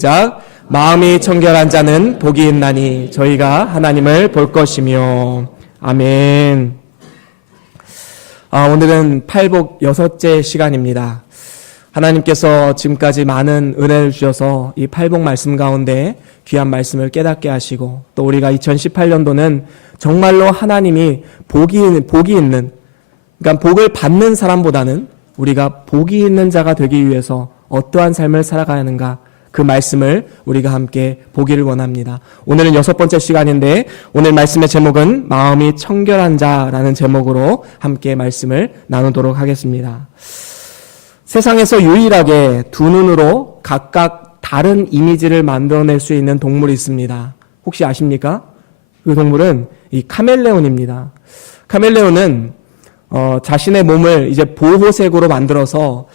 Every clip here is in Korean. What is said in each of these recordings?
시작. 마음이 청결한 자는 복이 있나니 저희가 하나님을 볼 것이며. 아멘. 오늘은 팔복 6째 시간입니다. 하나님께서 지금까지 많은 은혜를 주셔서 이 팔복 말씀 가운데 귀한 말씀을 깨닫게 하시고, 또 우리가 2018년도는 정말로 하나님이 복이 있는, 그러니까 복을 받는 사람보다는 우리가 복이 있는 자가 되기 위해서 어떠한 삶을 살아가야 하는가, 그 말씀을 우리가 함께 보기를 원합니다. 오늘은 6번째 시간인데, 오늘 말씀의 제목은 마음이 청결한 자라는 제목으로 함께 말씀을 나누도록 하겠습니다. 세상에서 유일하게 두 눈으로 각각 다른 이미지를 만들어낼 수 있는 동물이 있습니다. 혹시 아십니까? 그 동물은 이 카멜레온입니다. 카멜레온은 자신의 몸을 이제 보호색으로 만들어서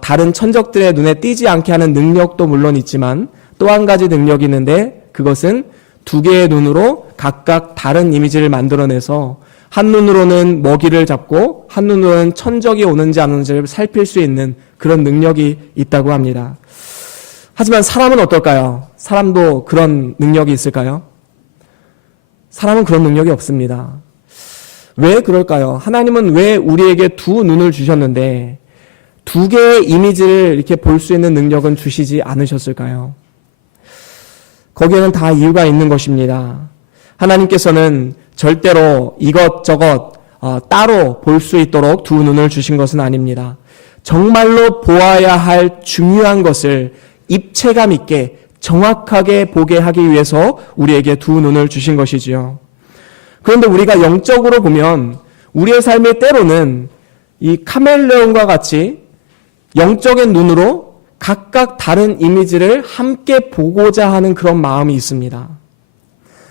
다른 천적들의 눈에 띄지 않게 하는 능력도 물론 있지만, 또 한 가지 능력이 있는데, 그것은 두 개의 눈으로 각각 다른 이미지를 만들어내서 한 눈으로는 먹이를 잡고 한 눈으로는 천적이 오는지 안 오는지를 살필 수 있는 그런 능력이 있다고 합니다. 하지만 사람은 어떨까요? 사람도 그런 능력이 있을까요? 사람은 그런 능력이 없습니다. 왜 그럴까요? 하나님은 왜 우리에게 두 눈을 주셨는데 두 개의 이미지를 이렇게 볼 수 있는 능력은 주시지 않으셨을까요? 거기에는 다 이유가 있는 것입니다. 하나님께서는 절대로 이것저것 따로 볼 수 있도록 두 눈을 주신 것은 아닙니다. 정말로 보아야 할 중요한 것을 입체감 있게 정확하게 보게 하기 위해서 우리에게 두 눈을 주신 것이지요. 그런데 우리가 영적으로 보면 우리의 삶이 때로는 이 카멜레온과 같이 영적인 눈으로 각각 다른 이미지를 함께 보고자 하는 그런 마음이 있습니다.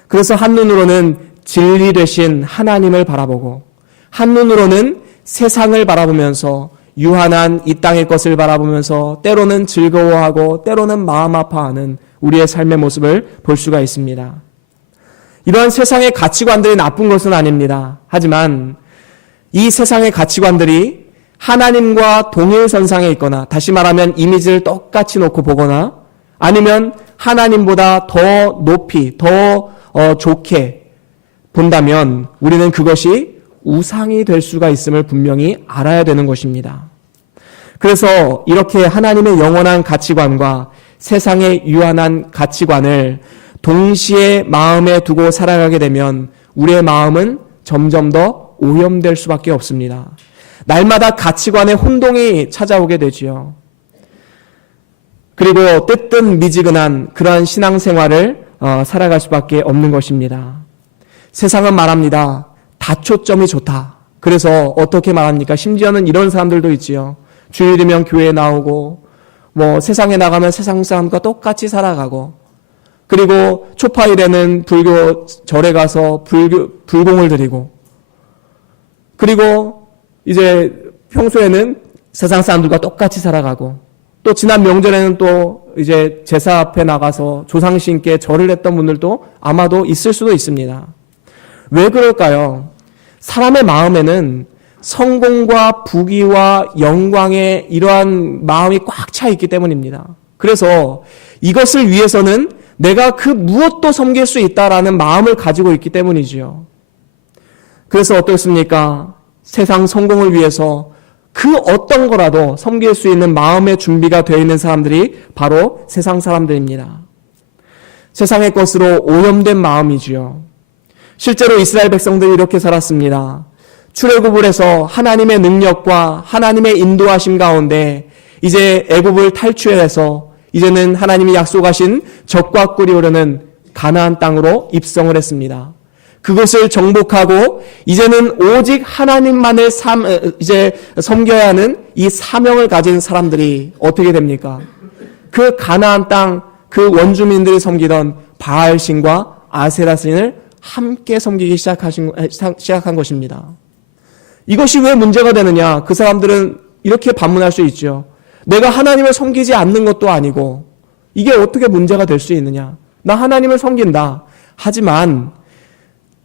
그래서 한 눈으로는 진리 되신 하나님을 바라보고, 한 눈으로는 세상을 바라보면서 유한한 이 땅의 것을 바라보면서 때로는 즐거워하고 때로는 마음 아파하는 우리의 삶의 모습을 볼 수가 있습니다. 이러한 세상의 가치관들이 나쁜 것은 아닙니다. 하지만 이 세상의 가치관들이 하나님과 동일선상에 있거나, 다시 말하면 이미지를 똑같이 놓고 보거나, 아니면 하나님보다 더 높이, 더 좋게 본다면 우리는 그것이 우상이 될 수가 있음을 분명히 알아야 되는 것입니다. 그래서 이렇게 하나님의 영원한 가치관과 세상의 유한한 가치관을 동시에 마음에 두고 살아가게 되면 우리의 마음은 점점 더 오염될 수밖에 없습니다. 날마다 가치관의 혼동이 찾아오게 되지요. 그리고 뜨뜻미지근한 그러한 신앙생활을 살아갈 수밖에 없는 것입니다. 세상은 말합니다. 다초점이 좋다. 그래서 어떻게 말합니까? 심지어는 이런 사람들도 있지요. 주일이면 교회에 나오고, 세상에 나가면 세상 사람과 똑같이 살아가고, 그리고 초파일에는 불교 절에 가서 불공을 드리고, 그리고 이제 평소에는 세상 사람들과 똑같이 살아가고, 또 지난 명절에는 또 이제 제사 앞에 나가서 조상신께 절을 했던 분들도 아마도 있을 수도 있습니다. 왜 그럴까요? 사람의 마음에는 성공과 부귀와 영광의 이러한 마음이 꽉 차 있기 때문입니다. 그래서 이것을 위해서는 내가 그 무엇도 섬길 수 있다라는 마음을 가지고 있기 때문이지요. 그래서 어떻습니까? 세상 성공을 위해서 그 어떤 거라도 섬길 수 있는 마음의 준비가 되어 있는 사람들이 바로 세상 사람들입니다. 세상의 것으로 오염된 마음이지요. 실제로 이스라엘 백성들이 이렇게 살았습니다. 출애굽을 해서 하나님의 능력과 하나님의 인도하심 가운데 이제 애굽을 탈출해서 이제는 하나님이 약속하신 적과 꿀이 흐르는 가나안 땅으로 입성을 했습니다. 그것을 정복하고 이제는 오직 하나님만을 이제 섬겨야 하는 이 사명을 가진 사람들이 어떻게 됩니까? 그 가나안 땅 그 원주민들이 섬기던 바알신과 아세라신을 함께 섬기기 시작한 것입니다. 이것이 왜 문제가 되느냐? 그 사람들은 이렇게 반문할 수 있죠. 내가 하나님을 섬기지 않는 것도 아니고 이게 어떻게 문제가 될 수 있느냐? 나 하나님을 섬긴다. 하지만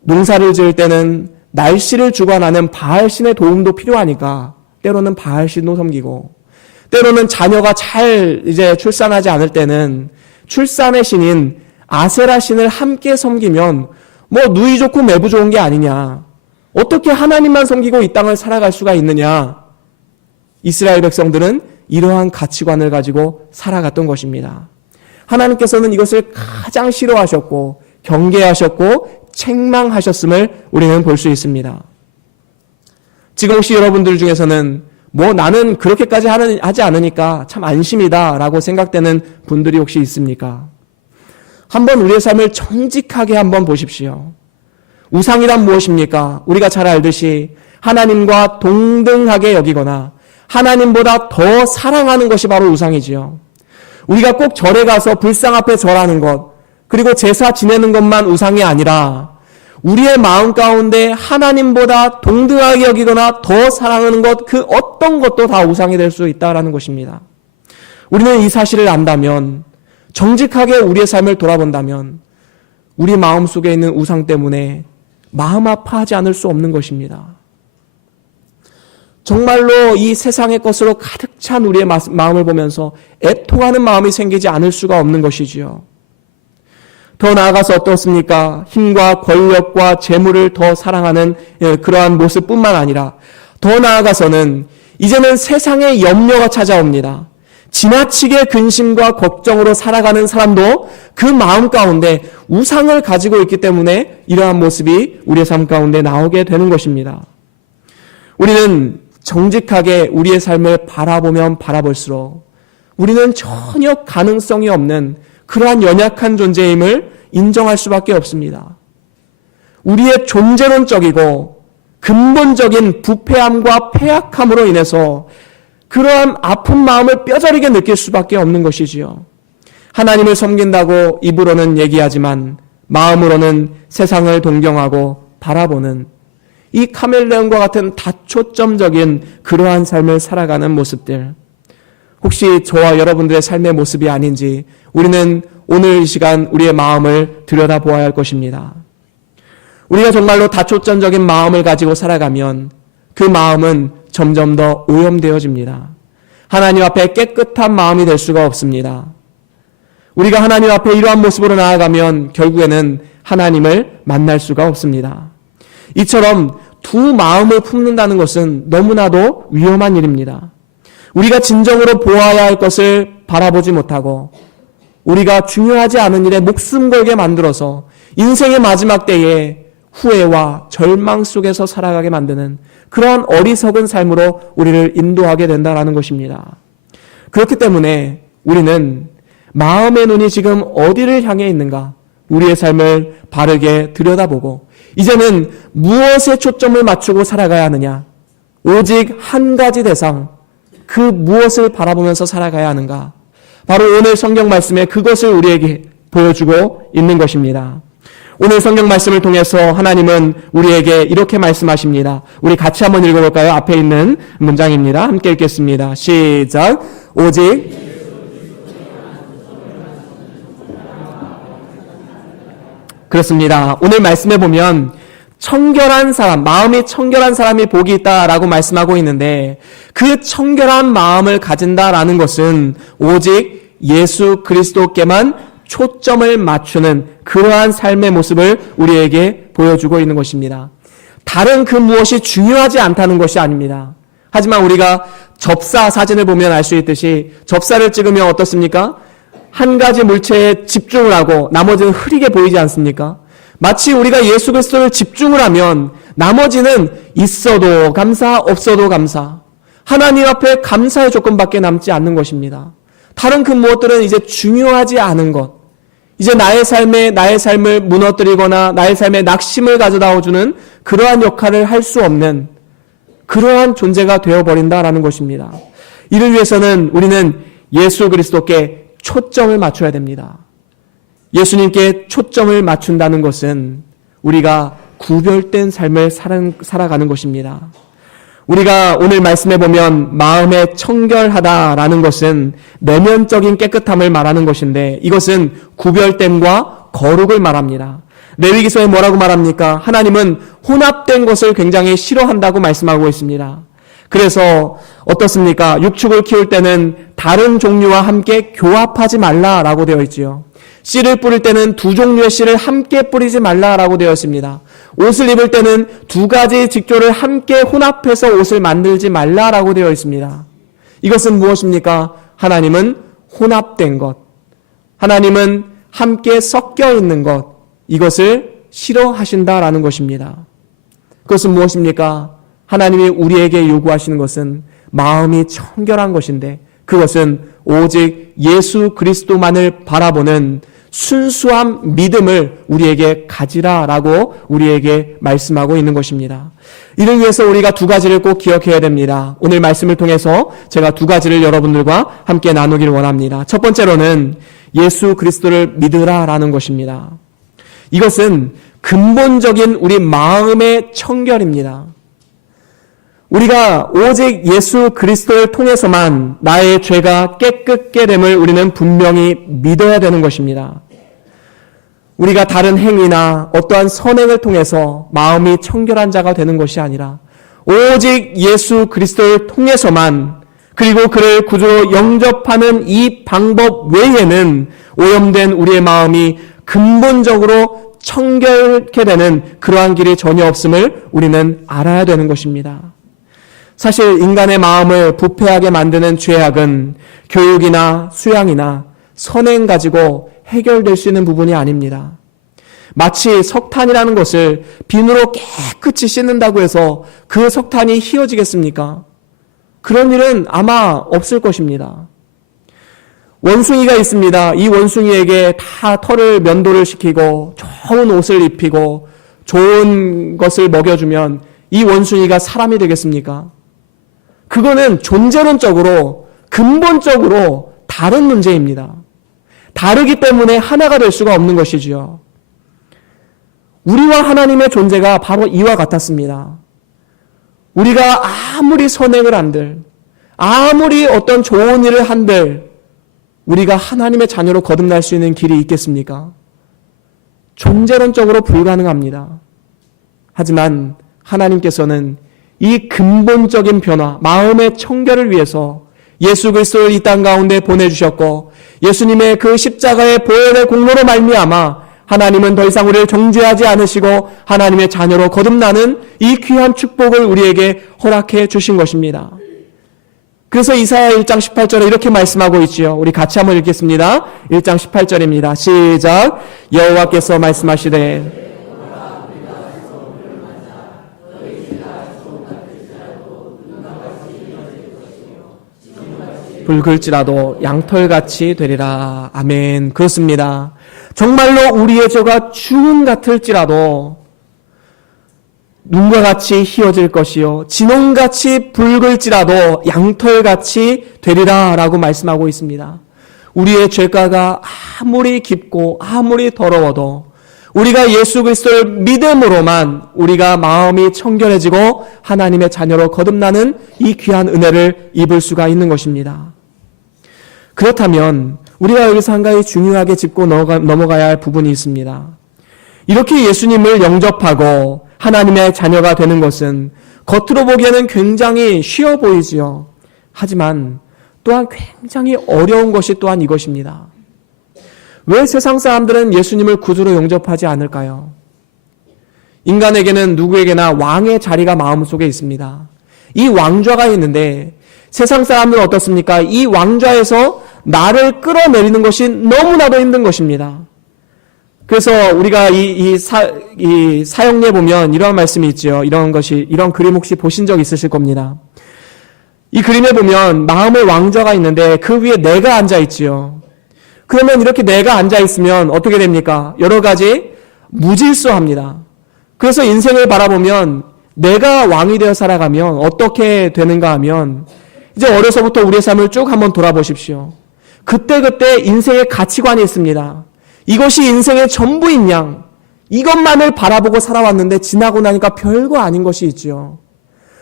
농사를 지을 때는 날씨를 주관하는 바알신의 도움도 필요하니까 때로는 바알신도 섬기고, 때로는 자녀가 잘 이제 출산하지 않을 때는 출산의 신인 아세라 신을 함께 섬기면 뭐 누이 좋고 매부 좋은 게 아니냐. 어떻게 하나님만 섬기고 이 땅을 살아갈 수가 있느냐. 이스라엘 백성들은 이러한 가치관을 가지고 살아갔던 것입니다. 하나님께서는 이것을 가장 싫어하셨고 경계하셨고 책망하셨음을 우리는 볼 수 있습니다. 지금 혹시 여러분들 중에서는 뭐 나는 그렇게까지 하지 않으니까 참 안심이다 라고 생각되는 분들이 혹시 있습니까? 한번 우리의 삶을 정직하게 한번 보십시오. 우상이란 무엇입니까? 우리가 잘 알듯이 하나님과 동등하게 여기거나 하나님보다 더 사랑하는 것이 바로 우상이지요. 우리가 꼭 절에 가서 불상 앞에 절하는 것, 그리고 제사 지내는 것만 우상이 아니라 우리의 마음 가운데 하나님보다 동등하게 여기거나 더 사랑하는 것, 그 어떤 것도 다 우상이 될 수 있다는 것입니다. 우리는 이 사실을 안다면, 정직하게 우리의 삶을 돌아본다면 우리 마음속에 있는 우상 때문에 마음 아파하지 않을 수 없는 것입니다. 정말로 이 세상의 것으로 가득 찬 우리의 마음을 보면서 애통하는 마음이 생기지 않을 수가 없는 것이지요. 더 나아가서 어떻습니까? 힘과 권력과 재물을 더 사랑하는 그러한 모습뿐만 아니라 더 나아가서는 이제는 세상의 염려가 찾아옵니다. 지나치게 근심과 걱정으로 살아가는 사람도 그 마음 가운데 우상을 가지고 있기 때문에 이러한 모습이 우리의 삶 가운데 나오게 되는 것입니다. 우리는 정직하게 우리의 삶을 바라보면 바라볼수록 우리는 전혀 가능성이 없는 그러한 연약한 존재임을 인정할 수밖에 없습니다. 우리의 존재론적이고 근본적인 부패함과 패약함으로 인해서 그러한 아픈 마음을 뼈저리게 느낄 수밖에 없는 것이지요. 하나님을 섬긴다고 입으로는 얘기하지만 마음으로는 세상을 동경하고 바라보는 이 카멜레온과 같은 다초점적인 그러한 삶을 살아가는 모습들, 혹시 저와 여러분들의 삶의 모습이 아닌지 우리는 오늘 이 시간 우리의 마음을 들여다보아야 할 것입니다. 우리가 정말로 다초점적인 마음을 가지고 살아가면 그 마음은 점점 더 오염되어집니다. 하나님 앞에 깨끗한 마음이 될 수가 없습니다. 우리가 하나님 앞에 이러한 모습으로 나아가면 결국에는 하나님을 만날 수가 없습니다. 이처럼 두 마음을 품는다는 것은 너무나도 위험한 일입니다. 우리가 진정으로 보아야 할 것을 바라보지 못하고 우리가 중요하지 않은 일에 목숨 걸게 만들어서 인생의 마지막 때에 후회와 절망 속에서 살아가게 만드는 그러한 어리석은 삶으로 우리를 인도하게 된다는 것입니다. 그렇기 때문에 우리는 마음의 눈이 지금 어디를 향해 있는가, 우리의 삶을 바르게 들여다보고 이제는 무엇에 초점을 맞추고 살아가야 하느냐, 오직 한 가지 대상, 그 무엇을 바라보면서 살아가야 하는가, 바로 오늘 성경 말씀에 그것을 우리에게 보여주고 있는 것입니다. 오늘 성경 말씀을 통해서 하나님은 우리에게 이렇게 말씀하십니다. 우리 같이 한번 읽어볼까요? 앞에 있는 문장입니다. 함께 읽겠습니다. 시작. 오직 그렇습니다. 오늘 말씀에 보면 청결한 사람, 마음이 청결한 사람이 복이 있다라고 말씀하고 있는데 그 청결한 마음을 가진다라는 것은 오직 예수 그리스도께만 초점을 맞추는 그러한 삶의 모습을 우리에게 보여주고 있는 것입니다. 다른 그 무엇이 중요하지 않다는 것이 아닙니다. 하지만 우리가 접사 사진을 보면 알 수 있듯이 접사를 찍으면 어떻습니까? 한 가지 물체에 집중을 하고 나머지는 흐리게 보이지 않습니까? 마치 우리가 예수 그리스도를 집중을 하면 나머지는 있어도 감사, 없어도 감사. 하나님 앞에 감사의 조건밖에 남지 않는 것입니다. 다른 그 무엇들은 이제 중요하지 않은 것, 이제 나의 삶을 무너뜨리거나 나의 삶에 낙심을 가져다주는 그러한 역할을 할 수 없는 그러한 존재가 되어버린다라는 것입니다. 이를 위해서는 우리는 예수 그리스도께 초점을 맞춰야 됩니다. 예수님께 초점을 맞춘다는 것은 우리가 구별된 삶을 살아가는 것입니다. 우리가 오늘 말씀해 보면 마음에 청결하다라는 것은 내면적인 깨끗함을 말하는 것인데 이것은 구별됨과 거룩을 말합니다. 레위기서에 뭐라고 말합니까? 하나님은 혼합된 것을 굉장히 싫어한다고 말씀하고 있습니다. 그래서 어떻습니까? 육축을 키울 때는 다른 종류와 함께 교합하지 말라라고 되어 있지요. 씨를 뿌릴 때는 두 종류의 씨를 함께 뿌리지 말라라고 되어 있습니다. 옷을 입을 때는 두 가지 직조를 함께 혼합해서 옷을 만들지 말라라고 되어 있습니다. 이것은 무엇입니까? 하나님은 혼합된 것, 하나님은 함께 섞여 있는 것, 이것을 싫어하신다라는 것입니다. 그것은 무엇입니까? 하나님이 우리에게 요구하시는 것은 마음이 청결한 것인데, 그것은 오직 예수 그리스도만을 바라보는 순수한 믿음을 우리에게 가지라라고 우리에게 말씀하고 있는 것입니다. 이를 위해서 우리가 두 가지를 꼭 기억해야 됩니다. 오늘 말씀을 통해서 제가 두 가지를 여러분들과 함께 나누기를 원합니다. 첫 번째로는 예수 그리스도를 믿으라라는 것입니다. 이것은 근본적인 우리 마음의 청결입니다. 우리가 오직 예수 그리스도를 통해서만 나의 죄가 깨끗게 됨을 우리는 분명히 믿어야 되는 것입니다. 우리가 다른 행위나 어떠한 선행을 통해서 마음이 청결한 자가 되는 것이 아니라 오직 예수 그리스도를 통해서만, 그리고 그를 구주로 영접하는 이 방법 외에는 오염된 우리의 마음이 근본적으로 청결케 되는 그러한 길이 전혀 없음을 우리는 알아야 되는 것입니다. 사실 인간의 마음을 부패하게 만드는 죄악은 교육이나 수양이나 선행 가지고 해결될 수 있는 부분이 아닙니다. 마치 석탄이라는 것을 비누로 깨끗이 씻는다고 해서 그 석탄이 희어지겠습니까? 그런 일은 아마 없을 것입니다. 원숭이가 있습니다. 이 원숭이에게 다 털을 면도를 시키고 좋은 옷을 입히고 좋은 것을 먹여주면 이 원숭이가 사람이 되겠습니까? 그거는 존재론적으로 근본적으로 다른 문제입니다. 다르기 때문에 하나가 될 수가 없는 것이지요. 우리와 하나님의 존재가 바로 이와 같았습니다. 우리가 아무리 선행을 한들, 아무리 어떤 좋은 일을 한들 우리가 하나님의 자녀로 거듭날 수 있는 길이 있겠습니까? 존재론적으로 불가능합니다. 하지만 하나님께서는 이 근본적인 변화, 마음의 청결을 위해서 예수 그리스도를 이 땅 가운데 보내주셨고, 예수님의 그 십자가의 보혈의 공로로 말미암아 하나님은 더 이상 우리를 정죄하지 않으시고 하나님의 자녀로 거듭나는 이 귀한 축복을 우리에게 허락해 주신 것입니다. 그래서 이사야 1장 18절에 이렇게 말씀하고 있지요. 우리 같이 한번 읽겠습니다. 1장 18절입니다. 시작. 여호와께서 말씀하시되 붉을지라도 양털같이 되리라. 아멘. 그렇습니다. 정말로 우리의 죄가 주홍 같을지라도 눈과 같이 희어질 것이요 진홍같이 붉을지라도 양털같이 되리라 라고 말씀하고 있습니다. 우리의 죄가가 아무리 깊고 아무리 더러워도 우리가 예수 그리스도를 믿음으로만 우리가 마음이 청결해지고 하나님의 자녀로 거듭나는 이 귀한 은혜를 입을 수가 있는 것입니다. 그렇다면 우리가 여기서 한 가지 중요하게 짚고 넘어가야 할 부분이 있습니다. 이렇게 예수님을 영접하고 하나님의 자녀가 되는 것은 겉으로 보기에는 굉장히 쉬워 보이지요. 하지만 또한 굉장히 어려운 것이 또한 이것입니다. 왜 세상 사람들은 예수님을 구주로 영접하지 않을까요? 인간에게는 누구에게나 왕의 자리가 마음속에 있습니다. 이 왕좌가 있는데 세상 사람들은 어떻습니까? 이 왕좌에서 나를 끌어내리는 것이 너무나도 힘든 것입니다. 그래서 우리가 이 사형리에 보면 이런 말씀이 있죠. 이런 그림 혹시 보신 적 있으실 겁니다. 이 그림에 보면 마음의 왕좌가 있는데 그 위에 내가 앉아 있지요. 그러면 이렇게 내가 앉아 있으면 어떻게 됩니까? 여러 가지 무질서합니다. 그래서 인생을 바라보면 내가 왕이 되어 살아가면 어떻게 되는가 하면 이제 어려서부터 우리의 삶을 쭉 한번 돌아보십시오. 그때그때 인생의 가치관이 있습니다. 이것이 인생의 전부인 양, 이것만을 바라보고 살아왔는데 지나고 나니까 별거 아닌 것이 있죠.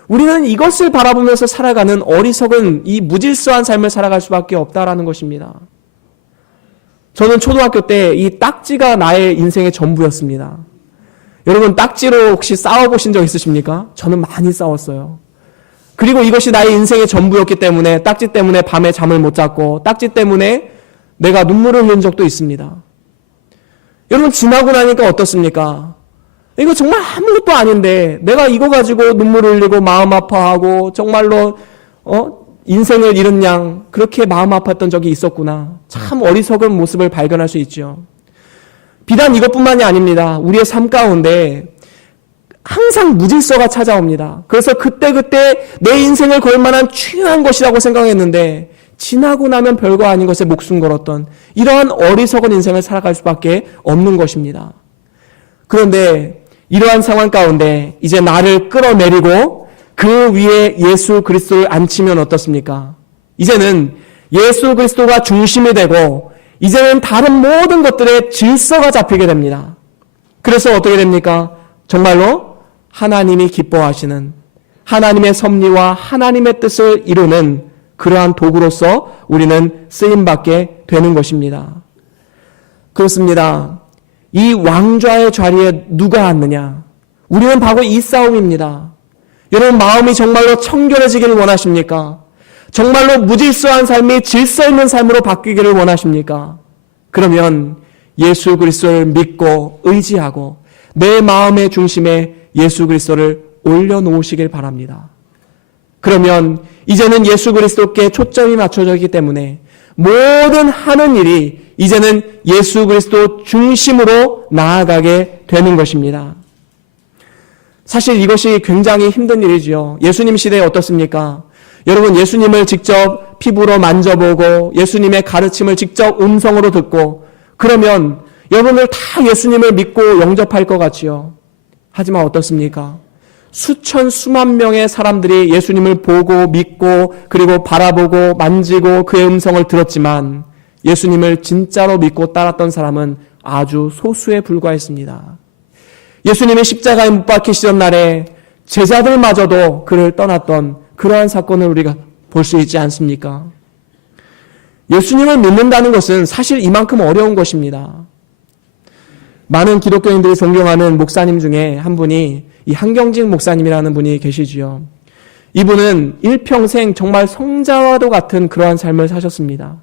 우리는 이것을 바라보면서 살아가는 어리석은 이 무질서한 삶을 살아갈 수밖에 없다라는 것입니다. 저는 초등학교 때 이 딱지가 나의 인생의 여러분 딱지로 혹시 싸워보신 적 있으십니까? 저는 많이 싸웠어요. 그리고 이것이 나의 인생의 전부였기 때문에 딱지 때문에 밤에 잠을 못 잤고 딱지 때문에 내가 눈물을 흘린 적도 있습니다. 여러분 지나고 나니까 어떻습니까? 이거 정말 아무것도 아닌데 내가 이거 가지고 눈물을 흘리고 마음 아파하고 정말로 인생을 잃은 양 그렇게 마음 아팠던 적이 있었구나. 참 어리석은 모습을 발견할 수 있죠. 비단 이것뿐만이 아닙니다. 우리의 삶 가운데 항상 무질서가 찾아옵니다. 그래서 그때그때 내 인생을 걸 만한 중요한 것이라고 생각했는데 지나고 나면 별거 아닌 것에 목숨 걸었던 이러한 어리석은 인생을 살아갈 수밖에 없는 것입니다. 그런데 이러한 상황 가운데 이제 나를 끌어내리고 그 위에 예수 그리스도를 앉히면 어떻습니까? 이제는 예수 그리스도가 중심이 되고 이제는 다른 모든 것들의 질서가 잡히게 됩니다. 그래서 어떻게 됩니까? 정말로 하나님이 기뻐하시는 하나님의 섭리와 하나님의 뜻을 이루는 그러한 도구로서 우리는 쓰임받게 되는 것입니다. 그렇습니다. 이 왕좌의 자리에 누가 앉느냐? 우리는 바로 이 싸움입니다. 여러분 마음이 정말로 청결해지기를 원하십니까? 정말로 무질서한 삶이 질서 있는 삶으로 바뀌기를 원하십니까? 그러면 예수 그리스도를 믿고 의지하고 내 마음의 중심에 예수 그리스도를 올려놓으시길 바랍니다. 그러면 이제는 예수 그리스도께 초점이 맞춰져 있기 때문에 모든 하는 일이 이제는 예수 그리스도 중심으로 나아가게 되는 것입니다. 사실 이것이 굉장히 힘든 일이지요. 예수님 시대에 어떻습니까? 여러분 예수님을 직접 피부로 만져보고 예수님의 가르침을 직접 음성으로 듣고 그러면 여러분들 다 예수님을 믿고 영접할 것 같지요. 하지만 어떻습니까? 수천 수만 명의 사람들이 예수님을 보고 믿고 그리고 바라보고 만지고 그의 음성을 들었지만 예수님을 진짜로 믿고 따랐던 사람은 아주 소수에 불과했습니다. 예수님이 십자가에 못 박히시던 날에 제자들마저도 그를 떠났던 그러한 사건을 우리가 볼 수 있지 않습니까? 예수님을 믿는다는 것은 사실 이만큼 어려운 것입니다. 많은 기독교인들이 존경하는 목사님 중에 한 분이 이 한경직 목사님이라는 분이 계시지요. 이분은 일평생 정말 성자와도 같은 그러한 삶을 사셨습니다.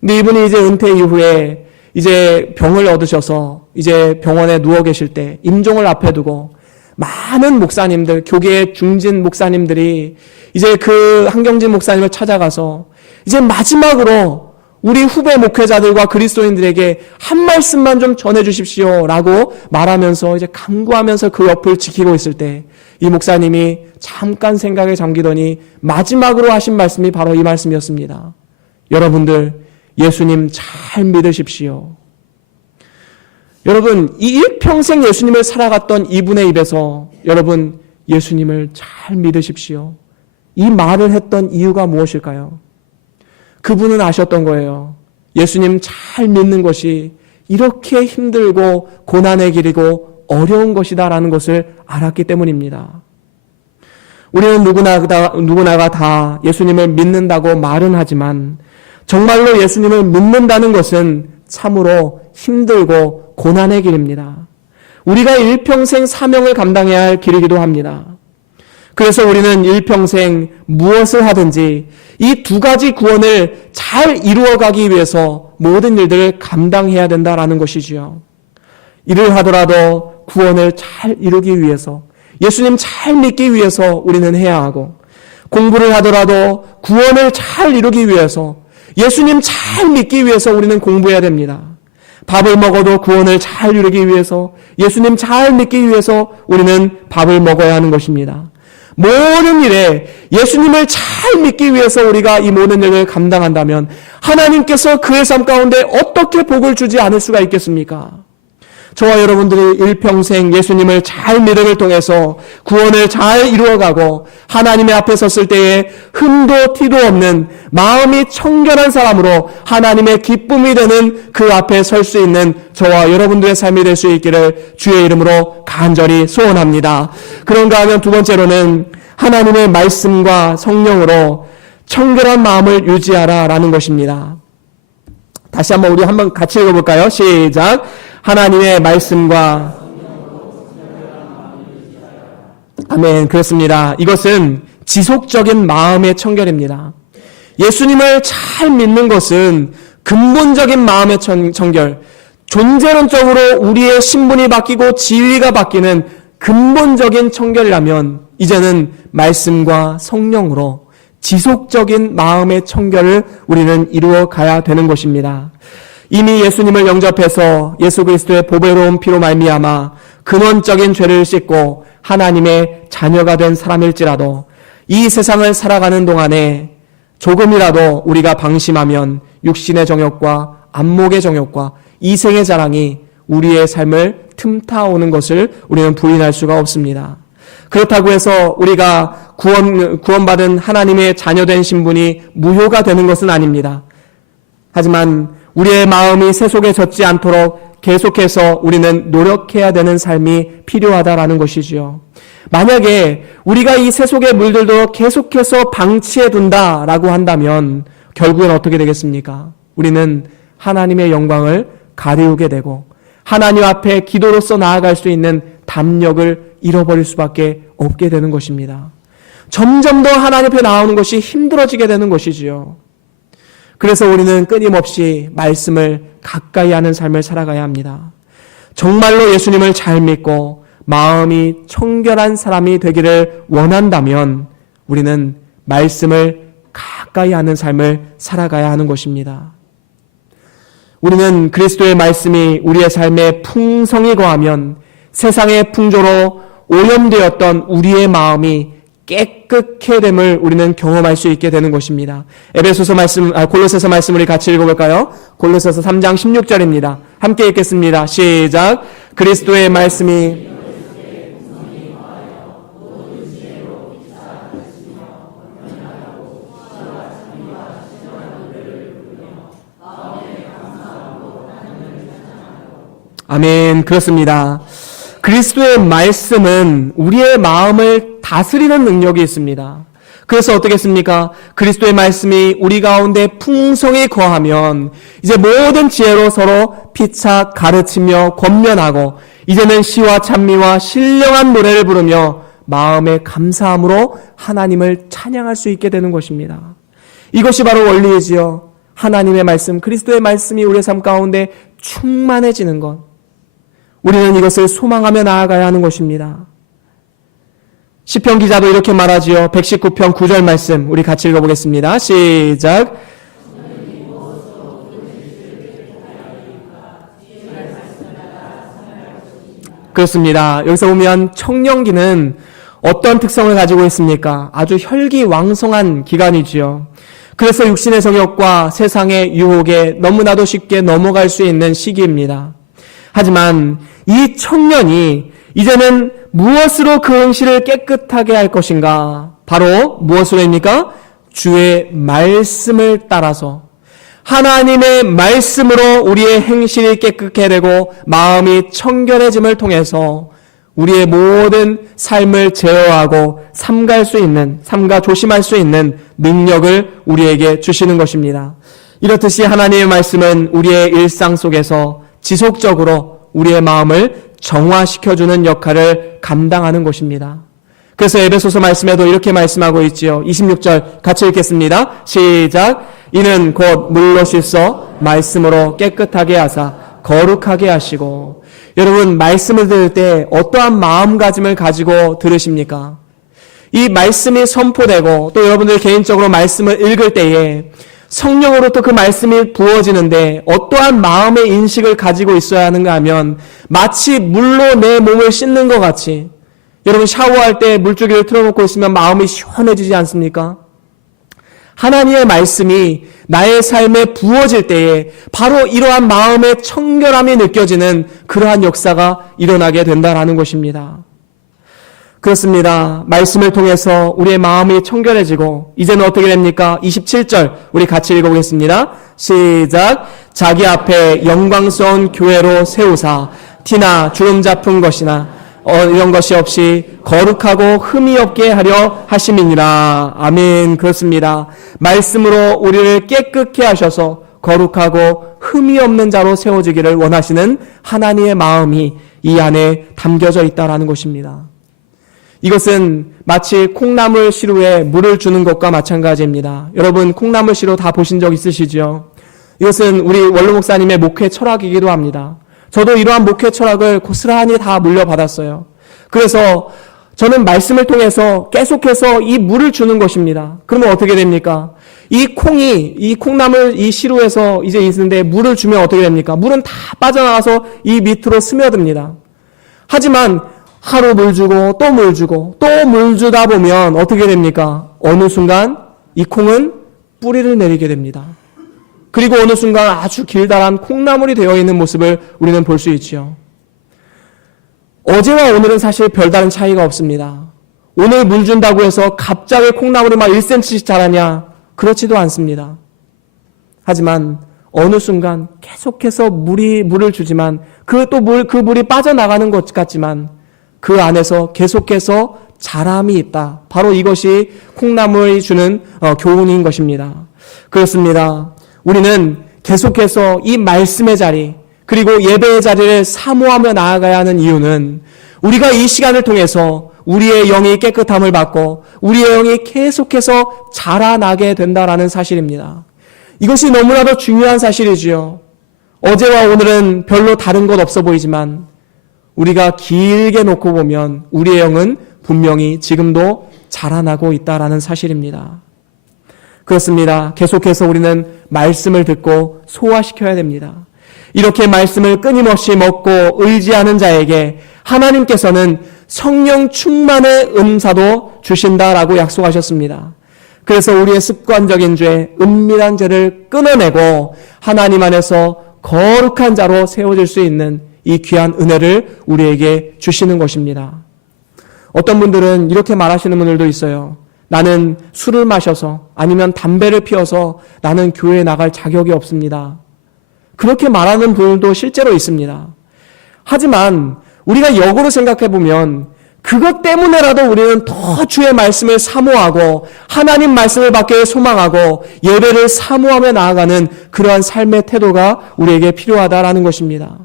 근데 이분이 이제 은퇴 이후에 이제 병을 얻으셔서 이제 병원에 누워 계실 때 임종을 앞에 두고 많은 목사님들, 교계의 중진 목사님들이 이제 그 한경직 목사님을 찾아가서 이제 마지막으로 우리 후배 목회자들과 그리스도인들에게 한 말씀만 좀 전해 주십시오 라고 말하면서 이제 간구하면서 그 옆을 지키고 있을 때 이 목사님이 잠깐 생각에 잠기더니 마지막으로 하신 말씀이 바로 이 말씀이었습니다. 여러분들 예수님 잘 믿으십시오. 여러분 이 일평생 예수님을 살아갔던 이분의 입에서 여러분 예수님을 잘 믿으십시오. 이 말을 했던 이유가 무엇일까요? 그분은 아셨던 거예요. 예수님 잘 믿는 것이 이렇게 힘들고 고난의 길이고 어려운 것이다라는 것을 알았기 때문입니다. 우리는 누구나가 다 예수님을 믿는다고 말은 하지만 정말로 예수님을 믿는다는 것은 참으로 힘들고 고난의 길입니다. 우리가 일평생 사명을 감당해야 할 길이기도 합니다. 그래서 우리는 일평생 무엇을 하든지 이 두 가지 구원을 잘 이루어가기 위해서 모든 일들을 감당해야 된다라는 것이지요. 일을 하더라도 구원을 잘 이루기 위해서 예수님 잘 믿기 위해서 우리는 해야 하고 공부를 하더라도 구원을 잘 이루기 위해서 예수님 잘 믿기 위해서 우리는 공부해야 됩니다. 밥을 먹어도 구원을 잘 이루기 위해서 예수님 잘 믿기 위해서 우리는 밥을 먹어야 하는 것입니다. 모든 일에 예수님을 잘 믿기 위해서 우리가 이 모든 일을 감당한다면 하나님께서 그의 삶 가운데 어떻게 복을 주지 않을 수가 있겠습니까? 저와 여러분들이 일평생 예수님을 잘 믿음을 통해서 구원을 잘 이루어가고 하나님의 앞에 섰을 때에 흠도 티도 없는 마음이 청결한 사람으로 하나님의 기쁨이 되는 그 앞에 설 수 있는 저와 여러분들의 삶이 될 수 있기를 주의 이름으로 간절히 소원합니다. 그런가 하면 두 번째로는 하나님의 말씀과 성령으로 청결한 마음을 유지하라라는 것입니다. 다시 한번 우리 한번 같이 읽어볼까요? 시작. 하나님의 말씀과 아멘. 그렇습니다. 이것은 지속적인 마음의 청결입니다. 예수님을 잘 믿는 것은 근본적인 마음의 청결, 존재론적으로 우리의 신분이 바뀌고 지위가 바뀌는 근본적인 청결이라면 이제는 말씀과 성령으로 지속적인 마음의 청결을 우리는 이루어 가야 되는 것입니다. 이미 예수님을 영접해서 예수 그리스도의 보배로운 피로 말미암아 근원적인 죄를 씻고 하나님의 자녀가 된 사람일지라도 이 세상을 살아가는 동안에 조금이라도 우리가 방심하면 육신의 정욕과 안목의 정욕과 이생의 자랑이 우리의 삶을 틈타오는 것을 우리는 부인할 수가 없습니다. 그렇다고 해서 우리가 구원받은 하나님의 자녀된 신분이 무효가 되는 것은 아닙니다. 하지만 우리의 마음이 세속에 젖지 않도록 계속해서 우리는 노력해야 되는 삶이 필요하다라는 것이지요. 만약에 우리가 이 세속에 물들도록 계속해서 방치해 둔다라고 한다면 결국엔 어떻게 되겠습니까? 우리는 하나님의 영광을 가리우게 되고 하나님 앞에 기도로서 나아갈 수 있는 담력을 잃어버릴 수밖에 없게 되는 것입니다. 점점 더 하나님 앞에 나오는 것이 힘들어지게 되는 것이지요. 그래서 우리는 끊임없이 말씀을 가까이 하는 삶을 살아가야 합니다. 정말로 예수님을 잘 믿고 마음이 청결한 사람이 되기를 원한다면 우리는 말씀을 가까이 하는 삶을 살아가야 하는 것입니다. 우리는 그리스도의 말씀이 우리의 삶에 풍성히 거하면 세상의 풍조로 오염되었던 우리의 마음이 깨끗해 됨을 우리는 경험할 수 있게 되는 것입니다. 골로새서 말씀 우리 같이 읽어볼까요? 골로새서 3장 16절입니다. 함께 읽겠습니다. 시작. 그리스도의 말씀이 아멘. 그렇습니다. 그리스도의 말씀은 우리의 마음을 다스리는 능력이 있습니다. 그래서 어떻겠습니까? 그리스도의 말씀이 우리 가운데 풍성히 거하면 이제 모든 지혜로 서로 피차 가르치며 권면하고 이제는 시와 찬미와 신령한 노래를 부르며 마음의 감사함으로 하나님을 찬양할 수 있게 되는 것입니다. 이것이 바로 원리이지요. 하나님의 말씀, 그리스도의 말씀이 우리의 삶 가운데 충만해지는 것. 우리는 이것을 소망하며 나아가야 하는 것입니다. 시편 기자도 이렇게 말하지요. 119편 9절 말씀 우리 같이 읽어보겠습니다. 시작. 그렇습니다. 여기서 보면 청년기는 어떤 특성을 가지고 있습니까? 아주 혈기왕성한 기간이지요. 그래서 육신의 정욕과 세상의 유혹에 너무나도 쉽게 넘어갈 수 있는 시기입니다. 하지만 이 청년이 이제는 무엇으로 그 행실을 깨끗하게 할 것인가? 바로 무엇으로입니까? 주의 말씀을 따라서 하나님의 말씀으로 우리의 행실이 깨끗해 되고 마음이 청결해짐을 통해서 우리의 모든 삶을 제어하고 삼가 조심할 수 있는 능력을 우리에게 주시는 것입니다. 이렇듯이 하나님의 말씀은 우리의 일상 속에서 지속적으로 우리의 마음을 정화시켜주는 역할을 감당하는 것입니다. 그래서 에베소서 말씀에도 이렇게 말씀하고 있지요. 26절 같이 읽겠습니다. 시작. 이는 곧 물로 씻어 말씀으로 깨끗하게 하사 거룩하게 하시고. 여러분, 말씀을 들을 때 어떠한 마음가짐을 가지고 들으십니까? 이 말씀이 선포되고 또 여러분들 개인적으로 말씀을 읽을 때에 성령으로부터 그 말씀이 부어지는데 어떠한 마음의 인식을 가지고 있어야 하는가 하면 마치 물로 내 몸을 씻는 것 같이, 여러분 샤워할 때 물줄기를 틀어놓고 있으면 마음이 시원해지지 않습니까? 하나님의 말씀이 나의 삶에 부어질 때에 바로 이러한 마음의 청결함이 느껴지는 그러한 역사가 일어나게 된다는 것입니다. 그렇습니다. 말씀을 통해서 우리의 마음이 청결해지고 이제는 어떻게 됩니까? 27절 우리 같이 읽어보겠습니다. 시작. 자기 앞에 영광스러운 교회로 세우사 티나 주름 잡은 것이나 이런 것이 없이 거룩하고 흠이 없게 하려 하심이니라. 아멘. 그렇습니다. 말씀으로 우리를 깨끗게 하셔서 거룩하고 흠이 없는 자로 세워지기를 원하시는 하나님의 마음이 이 안에 담겨져 있다라는 것입니다. 이것은 마치 콩나물 시루에 물을 주는 것과 마찬가지입니다. 여러분 콩나물 시루 다 보신 적 있으시죠? 이것은 우리 원로 목사님의 목회 철학이기도 합니다. 저도 이러한 목회 철학을 고스란히 다 물려받았어요. 그래서 저는 말씀을 통해서 계속해서 이 물을 주는 것입니다. 그러면 어떻게 됩니까? 이 콩나물 이 시루에서 이제 있는데 물을 주면 어떻게 됩니까? 물은 다 빠져나가서 이 밑으로 스며듭니다. 하지만 하루 물 주고 또 물 주고 또 물 주다 보면 어떻게 됩니까? 어느 순간 이 콩은 뿌리를 내리게 됩니다. 그리고 어느 순간 아주 길다란 콩나물이 되어 있는 모습을 우리는 볼 수 있죠. 어제와 오늘은 사실 별다른 차이가 없습니다. 오늘 물 준다고 해서 갑자기 콩나물이 막 1cm씩 자라냐? 그렇지도 않습니다. 하지만 어느 순간 계속해서 물을 주지만 그 물이 빠져나가는 것 같지만 그 안에서 계속해서 자람이 있다. 바로 이것이 콩나물이 주는 교훈인 것입니다. 그렇습니다. 우리는 계속해서 이 말씀의 자리 그리고 예배의 자리를 사모하며 나아가야 하는 이유는 우리가 이 시간을 통해서 우리의 영이 깨끗함을 받고 우리의 영이 계속해서 자라나게 된다라는 사실입니다. 이것이 너무나도 중요한 사실이지요. 어제와 오늘은 별로 다른 것 없어 보이지만 우리가 길게 놓고 보면 우리의 영은 분명히 지금도 자라나고 있다라는 사실입니다. 그렇습니다. 계속해서 우리는 말씀을 듣고 소화시켜야 됩니다. 이렇게 말씀을 끊임없이 먹고 의지하는 자에게 하나님께서는 성령 충만의 은사도 주신다라고 약속하셨습니다. 그래서 우리의 습관적인 죄, 은밀한 죄를 끊어내고 하나님 안에서 거룩한 자로 세워질 수 있는 이 귀한 은혜를 우리에게 주시는 것입니다. 어떤 분들은 이렇게 말하시는 분들도 있어요. 나는 술을 마셔서 아니면 담배를 피워서 나는 교회에 나갈 자격이 없습니다. 그렇게 말하는 분들도 실제로 있습니다. 하지만 우리가 역으로 생각해 보면 그것 때문에라도 우리는 더 주의 말씀을 사모하고 하나님 말씀을 받기를 소망하고 예배를 사모하며 나아가는 그러한 삶의 태도가 우리에게 필요하다라는 것입니다.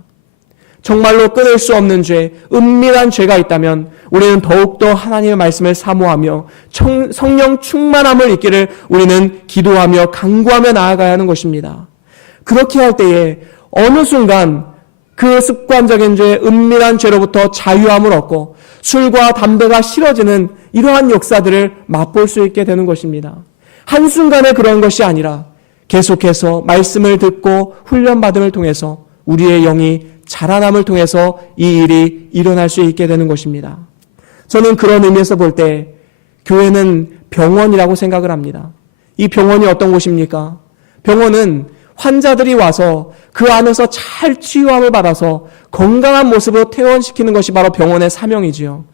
정말로 끊을 수 없는 죄, 은밀한 죄가 있다면 우리는 더욱더 하나님의 말씀을 사모하며 성령 충만함을 잊기를 우리는 기도하며 간구하며 나아가야 하는 것입니다. 그렇게 할 때에 어느 순간 그 습관적인 죄, 은밀한 죄로부터 자유함을 얻고 술과 담배가 싫어지는 이러한 역사들을 맛볼 수 있게 되는 것입니다. 한순간에 그런 것이 아니라 계속해서 말씀을 듣고 훈련받음을 통해서 우리의 영이 자라남을 통해서 이 일이 일어날 수 있게 되는 것입니다. 저는 그런 의미에서 볼 때 교회는 병원이라고 생각을 합니다. 이 병원이 어떤 곳입니까? 병원은 환자들이 와서 그 안에서 잘 치유함을 받아서 건강한 모습으로 퇴원시키는 것이 바로 병원의 사명이지요.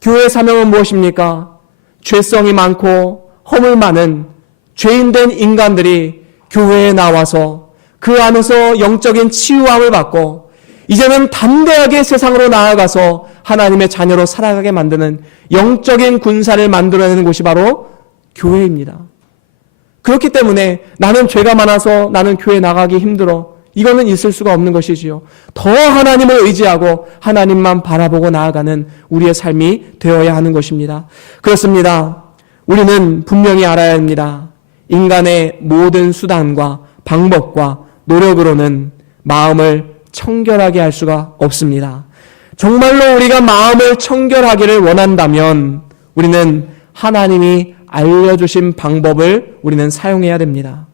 교회의 사명은 무엇입니까? 죄성이 많고 허물 많은 죄인된 인간들이 교회에 나와서 그 안에서 영적인 치유함을 받고 이제는 담대하게 세상으로 나아가서 하나님의 자녀로 살아가게 만드는 영적인 군사를 만들어내는 곳이 바로 교회입니다. 그렇기 때문에 나는 죄가 많아서 나는 교회 나가기 힘들어. 이거는 있을 수가 없는 것이지요. 더 하나님을 의지하고 하나님만 바라보고 나아가는 우리의 삶이 되어야 하는 것입니다. 그렇습니다. 우리는 분명히 알아야 합니다. 인간의 모든 수단과 방법과 노력으로는 마음을 청결하게 할 수가 없습니다. 정말로 우리가 마음을 청결하기를 원한다면 우리는 하나님이 알려주신 방법을 우리는 사용해야 됩니다.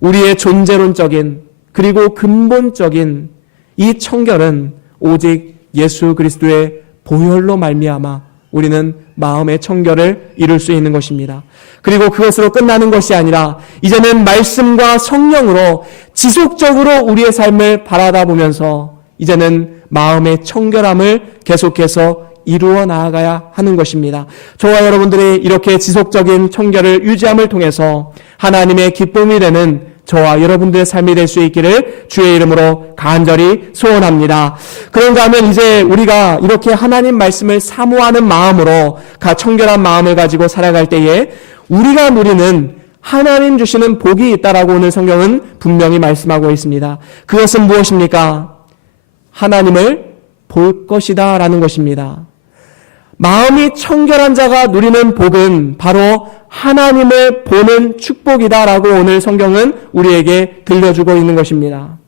우리의 존재론적인 그리고 근본적인 이 청결은 오직 예수 그리스도의 보혈로 말미암아 우리는 마음의 청결을 이룰 수 있는 것입니다. 그리고 그것으로 끝나는 것이 아니라 이제는 말씀과 성령으로 지속적으로 우리의 삶을 바라다 보면서 이제는 마음의 청결함을 계속해서 이루어 나아가야 하는 것입니다. 저와 여러분들이 이렇게 지속적인 청결을 유지함을 통해서 하나님의 기쁨이 되는 저와 여러분들의 삶이 될 수 있기를 주의 이름으로 간절히 소원합니다. 그런가 하면 이제 우리가 이렇게 하나님 말씀을 사모하는 마음으로 청결한 마음을 가지고 살아갈 때에 우리가 누리는 하나님 주시는 복이 있다라고 오늘 성경은 분명히 말씀하고 있습니다. 그것은 무엇입니까? 하나님을 볼 것이다 라는 것입니다. 마음이 청결한 자가 누리는 복은 바로 하나님을 보는 축복이다라고 오늘 성경은 우리에게 들려주고 있는 것입니다.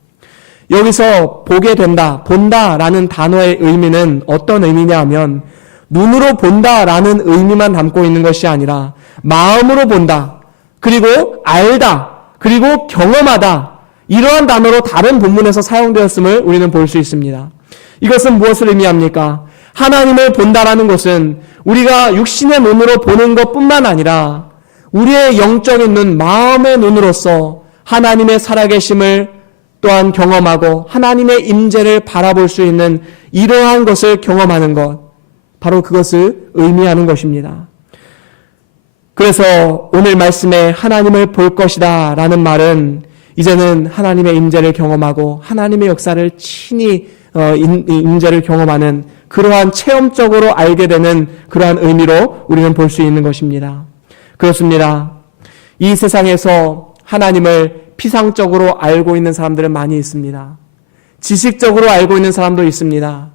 여기서 보게 된다, 본다라는 단어의 의미는 어떤 의미냐 하면 눈으로 본다라는 의미만 담고 있는 것이 아니라 마음으로 본다, 그리고 알다, 그리고 경험하다, 이러한 단어로 다른 본문에서 사용되었음을 우리는 볼 수 있습니다. 이것은 무엇을 의미합니까? 하나님을 본다라는 것은 우리가 육신의 눈으로 보는 것뿐만 아니라 우리의 영적인 눈, 마음의 눈으로서 하나님의 살아계심을 또한 경험하고 하나님의 임재를 바라볼 수 있는 이러한 것을 경험하는 것, 바로 그것을 의미하는 것입니다. 그래서 오늘 말씀에 하나님을 볼 것이다 라는 말은 이제는 하나님의 임재를 경험하고 하나님의 역사를 친히 임재를 경험하는 그러한 체험적으로 알게 되는 그러한 의미로 우리는 볼 수 있는 것입니다. 그렇습니다. 이 세상에서 하나님을 피상적으로 알고 있는 사람들은 많이 있습니다. 지식적으로 알고 있는 사람도 있습니다.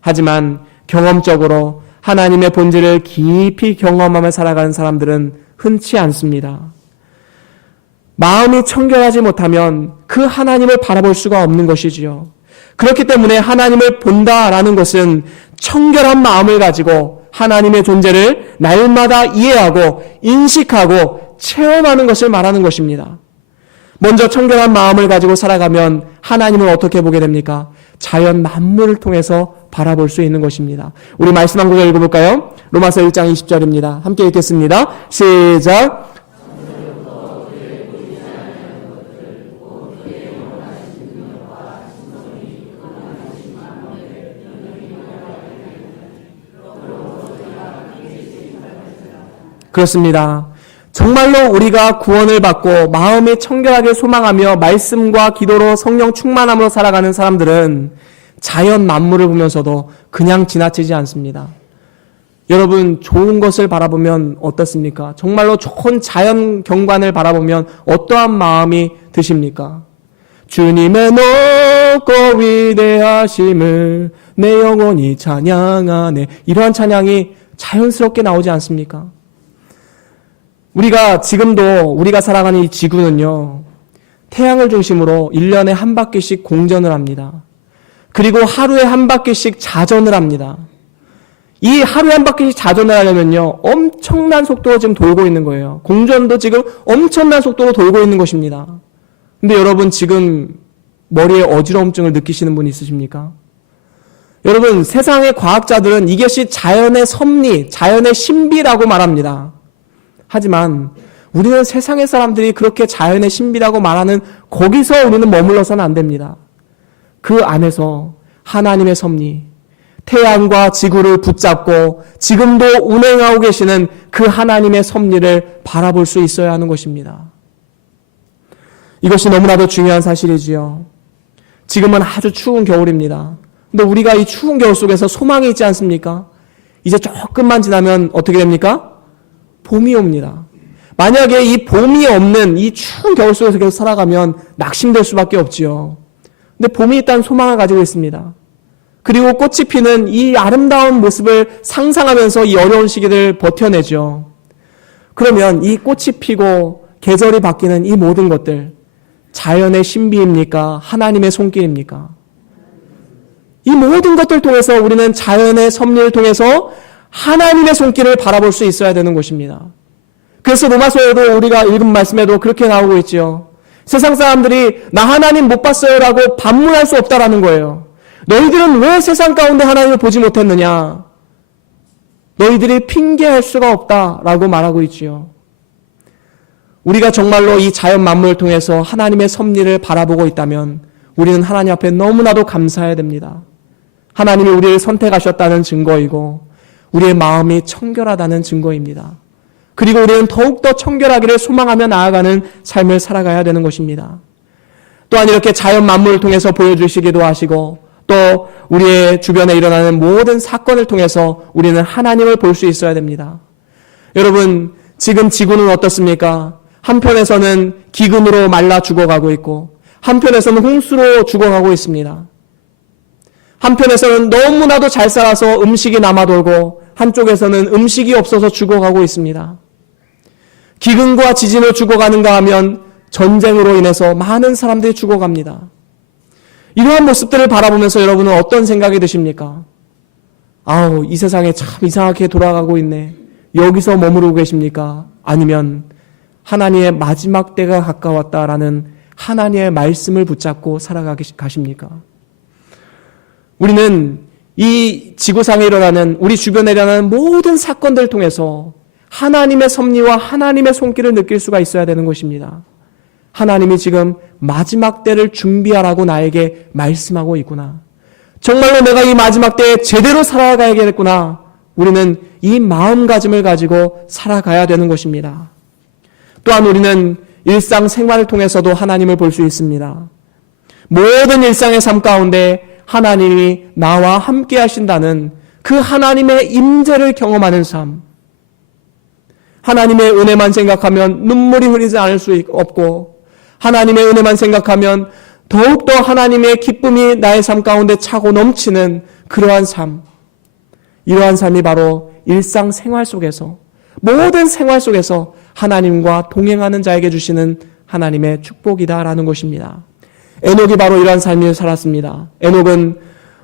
하지만 경험적으로 하나님의 본질을 깊이 경험하며 살아가는 사람들은 흔치 않습니다. 마음이 청결하지 못하면 그 하나님을 바라볼 수가 없는 것이지요. 그렇기 때문에 하나님을 본다라는 것은 청결한 마음을 가지고 하나님의 존재를 날마다 이해하고 인식하고 체험하는 것을 말하는 것입니다. 먼저 청결한 마음을 가지고 살아가면 하나님을 어떻게 보게 됩니까? 자연 만물을 통해서 바라볼 수 있는 것입니다. 우리 말씀 한 구절 읽어볼까요? 로마서 1장 20절입니다. 함께 읽겠습니다. 시작. 그렇습니다. 정말로 우리가 구원을 받고 마음이 청결하게 소망하며 말씀과 기도로 성령 충만함으로 살아가는 사람들은 자연 만물을 보면서도 그냥 지나치지 않습니다. 여러분, 좋은 것을 바라보면 어떻습니까? 정말로 좋은 자연 경관을 바라보면 어떠한 마음이 드십니까? 주님의 높고 위대하심을 내 영혼이 찬양하네. 이러한 찬양이 자연스럽게 나오지 않습니까? 우리가 살아가는 이 지구는요, 태양을 중심으로 1년에 한 바퀴씩 공전을 합니다. 그리고 하루에 한 바퀴씩 자전을 합니다. 이 하루에 한 바퀴씩 자전을 하려면요, 엄청난 속도로 지금 돌고 있는 거예요. 공전도 지금 엄청난 속도로 돌고 있는 것입니다. 근데 여러분, 지금 머리에 어지러움증을 느끼시는 분 있으십니까? 여러분, 세상의 과학자들은 이것이 자연의 섭리, 자연의 신비라고 말합니다. 하지만 우리는 세상의 사람들이 그렇게 자연의 신비라고 말하는 거기서 우리는 머물러서는 안 됩니다. 그 안에서 하나님의 섭리, 태양과 지구를 붙잡고 지금도 운행하고 계시는 그 하나님의 섭리를 바라볼 수 있어야 하는 것입니다. 이것이 너무나도 중요한 사실이지요. 지금은 아주 추운 겨울입니다. 근데 우리가 이 추운 겨울 속에서 소망이 있지 않습니까? 이제 조금만 지나면 어떻게 됩니까? 봄이 옵니다. 만약에 이 봄이 없는 이 추운 겨울 속에서 계속 살아가면 낙심될 수밖에 없지요. 근데 봄이 있다는 소망을 가지고 있습니다. 그리고 꽃이 피는 이 아름다운 모습을 상상하면서 이 어려운 시기를 버텨내죠. 그러면 이 꽃이 피고 계절이 바뀌는 이 모든 것들, 자연의 신비입니까? 하나님의 손길입니까? 이 모든 것들 통해서 우리는 자연의 섭리를 통해서 하나님의 손길을 바라볼 수 있어야 되는 것입니다. 그래서 로마서에도 우리가 읽은 말씀에도 그렇게 나오고 있지요. 세상 사람들이 나 하나님 못 봤어요 라고 반문할 수 없다라는 거예요. 너희들은 왜 세상 가운데 하나님을 보지 못했느냐? 너희들이 핑계할 수가 없다라고 말하고 있지요. 우리가 정말로 이 자연 만물을 통해서 하나님의 섭리를 바라보고 있다면 우리는 하나님 앞에 너무나도 감사해야 됩니다. 하나님이 우리를 선택하셨다는 증거이고 우리의 마음이 청결하다는 증거입니다. 그리고 우리는 더욱더 청결하기를 소망하며 나아가는 삶을 살아가야 되는 것입니다. 또한 이렇게 자연 만물을 통해서 보여주시기도 하시고 또 우리의 주변에 일어나는 모든 사건을 통해서 우리는 하나님을 볼 수 있어야 됩니다. 여러분, 지금 지구는 어떻습니까? 한편에서는 기근으로 말라 죽어가고 있고 한편에서는 홍수로 죽어가고 있습니다. 한편에서는 너무나도 잘 살아서 음식이 남아돌고 한쪽에서는 음식이 없어서 죽어가고 있습니다. 기근과 지진으로 죽어가는가 하면 전쟁으로 인해서 많은 사람들이 죽어갑니다. 이러한 모습들을 바라보면서 여러분은 어떤 생각이 드십니까? 아우, 이 세상에 참 이상하게 돌아가고 있네. 여기서 머무르고 계십니까? 아니면 하나님의 마지막 때가 가까웠다라는 하나님의 말씀을 붙잡고 살아가십니까? 우리는 이 지구상에 일어나는, 우리 주변에 일어나는 모든 사건들을 통해서 하나님의 섭리와 하나님의 손길을 느낄 수가 있어야 되는 것입니다. 하나님이 지금 마지막 때를 준비하라고 나에게 말씀하고 있구나. 정말로 내가 이 마지막 때에 제대로 살아가야겠구나. 우리는 이 마음가짐을 가지고 살아가야 되는 것입니다. 또한 우리는 일상생활을 통해서도 하나님을 볼 수 있습니다. 모든 일상의 삶 가운데 하나님이 나와 함께 하신다는 그 하나님의 임재를 경험하는 삶. 하나님의 은혜만 생각하면 눈물이 흐르지 않을 수 없고, 하나님의 은혜만 생각하면 더욱더 하나님의 기쁨이 나의 삶 가운데 차고 넘치는 그러한 삶. 이러한 삶이 바로 일상생활 속에서, 모든 생활 속에서 하나님과 동행하는 자에게 주시는 하나님의 축복이다라는 것입니다. 에녹이 바로 이러한 삶을 살았습니다. 에녹은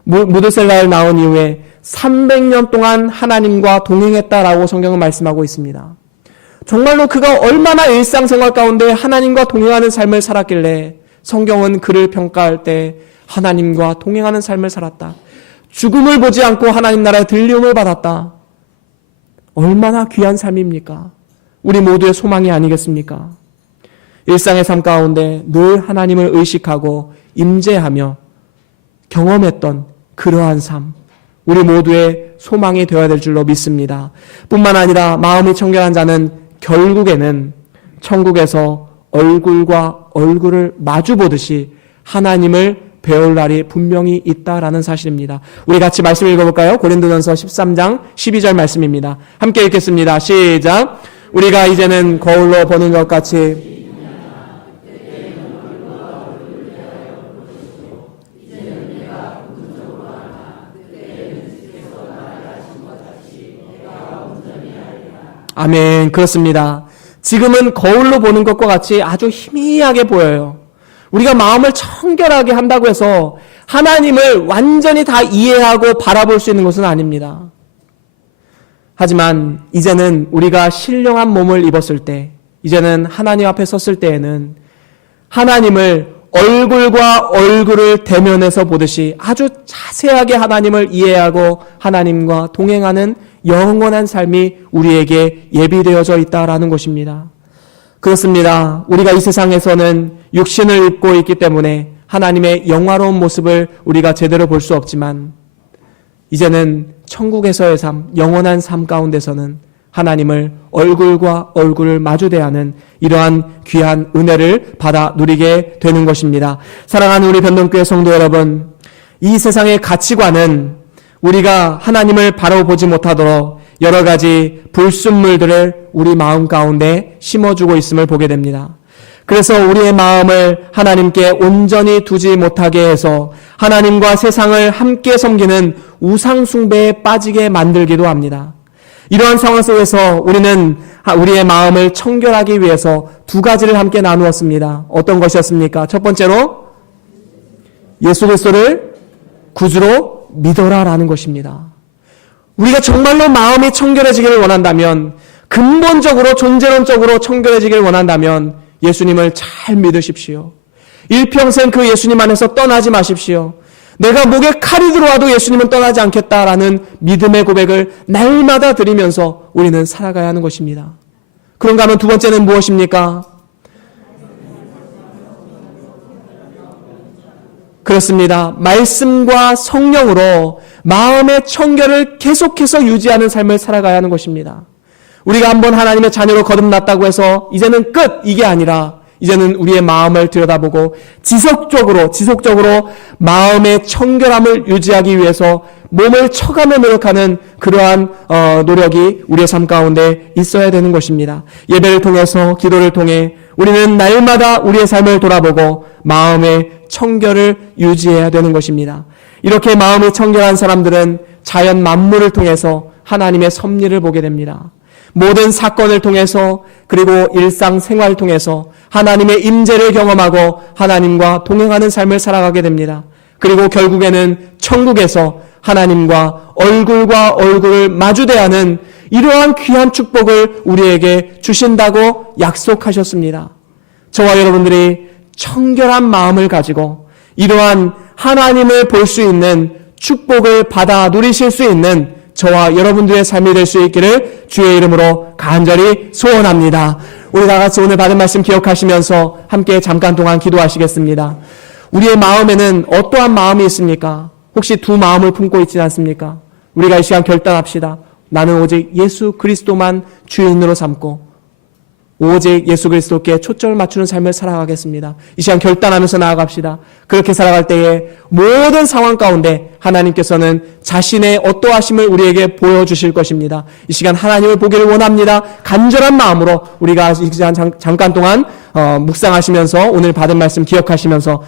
무드셀라를 낳은 이후에 300년 동안 하나님과 동행했다라고 성경은 말씀하고 있습니다. 정말로 그가 얼마나 일상생활 가운데 하나님과 동행하는 삶을 살았길래 성경은 그를 평가할 때 하나님과 동행하는 삶을 살았다. 죽음을 보지 않고 하나님 나라의 들림을 받았다. 얼마나 귀한 삶입니까? 우리 모두의 소망이 아니겠습니까? 일상의 삶 가운데 늘 하나님을 의식하고 임재하며 경험했던 그러한 삶, 우리 모두의 소망이 되어야 될 줄로 믿습니다. 뿐만 아니라 마음이 청결한 자는 결국에는 천국에서 얼굴과 얼굴을 마주 보듯이 하나님을 배울 날이 분명히 있다라는 사실입니다. 우리 같이 말씀 읽어볼까요? 고린도전서 13장 12절 말씀입니다. 함께 읽겠습니다. 시작. 우리가 이제는 거울로 보는 것 같이 아멘. 그렇습니다. 지금은 거울로 보는 것과 같이 아주 희미하게 보여요. 우리가 마음을 청결하게 한다고 해서 하나님을 완전히 다 이해하고 바라볼 수 있는 것은 아닙니다. 하지만 이제는 우리가 신령한 몸을 입었을 때, 이제는 하나님 앞에 섰을 때에는 하나님을 얼굴과 얼굴을 대면해서 보듯이 아주 자세하게 하나님을 이해하고 하나님과 동행하는 영원한 삶이 우리에게 예비되어져 있다라는 것입니다. 그렇습니다. 우리가 이 세상에서는 육신을 입고 있기 때문에 하나님의 영화로운 모습을 우리가 제대로 볼 수 없지만, 이제는 천국에서의 삶, 영원한 삶 가운데서는 하나님을 얼굴과 얼굴을 마주 대하는 이러한 귀한 은혜를 받아 누리게 되는 것입니다. 사랑하는 우리 변동교회 성도 여러분, 이 세상의 가치관은 우리가 하나님을 바라보지 못하도록 여러 가지 불순물들을 우리 마음 가운데 심어주고 있음을 보게 됩니다. 그래서 우리의 마음을 하나님께 온전히 두지 못하게 해서 하나님과 세상을 함께 섬기는 우상 숭배에 빠지게 만들기도 합니다. 이러한 상황 속에서 우리는 우리의 마음을 청결하기 위해서 두 가지를 함께 나누었습니다. 어떤 것이었습니까? 첫 번째로 예수 그리스도를 구주로 믿어라라는 것입니다. 우리가 정말로 마음이 청결해지기를 원한다면, 근본적으로 존재론적으로 청결해지기를 원한다면 예수님을 잘 믿으십시오. 일평생 그 예수님 안에서 떠나지 마십시오. 내가 목에 칼이 들어와도 예수님은 떠나지 않겠다라는 믿음의 고백을 날마다 드리면서 우리는 살아가야 하는 것입니다. 그런가 하면 두 번째는 무엇입니까? 그렇습니다. 말씀과 성령으로 마음의 청결을 계속해서 유지하는 삶을 살아가야 하는 것입니다. 우리가 한번 하나님의 자녀로 거듭났다고 해서 이제는 끝! 이게 아니라 이제는 우리의 마음을 들여다보고 지속적으로 마음의 청결함을 유지하기 위해서 몸을 쳐가며 노력하는 그러한 노력이 우리의 삶 가운데 있어야 되는 것입니다. 예배를 통해서, 기도를 통해 우리는 날마다 우리의 삶을 돌아보고 마음의 청결을 유지해야 되는 것입니다. 이렇게 마음이 청결한 사람들은 자연 만물을 통해서 하나님의 섭리를 보게 됩니다. 모든 사건을 통해서 그리고 일상생활을 통해서 하나님의 임재를 경험하고 하나님과 동행하는 삶을 살아가게 됩니다. 그리고 결국에는 천국에서 하나님과 얼굴과 얼굴을 마주대하는 이러한 귀한 축복을 우리에게 주신다고 약속하셨습니다. 저와 여러분들이 청결한 마음을 가지고 이러한 하나님을 볼 수 있는 축복을 받아 누리실 수 있는 저와 여러분들의 삶이 될 수 있기를 주의 이름으로 간절히 소원합니다. 우리 다 같이 오늘 받은 말씀 기억하시면서 함께 잠깐 동안 기도하시겠습니다. 우리의 마음에는 어떠한 마음이 있습니까? 혹시 두 마음을 품고 있지 않습니까? 우리가 이 시간 결단합시다. 나는 오직 예수 그리스도만 주인으로 삼고 오직 예수 그리스도께 초점을 맞추는 삶을 살아가겠습니다. 이 시간 결단하면서 나아갑시다. 그렇게 살아갈 때에 모든 상황 가운데 하나님께서는 자신의 어떠하심을 우리에게 보여주실 것입니다. 이 시간 하나님을 보기를 원합니다. 간절한 마음으로 우리가 이 시간 잠깐 동안 묵상하시면서 오늘 받은 말씀 기억하시면서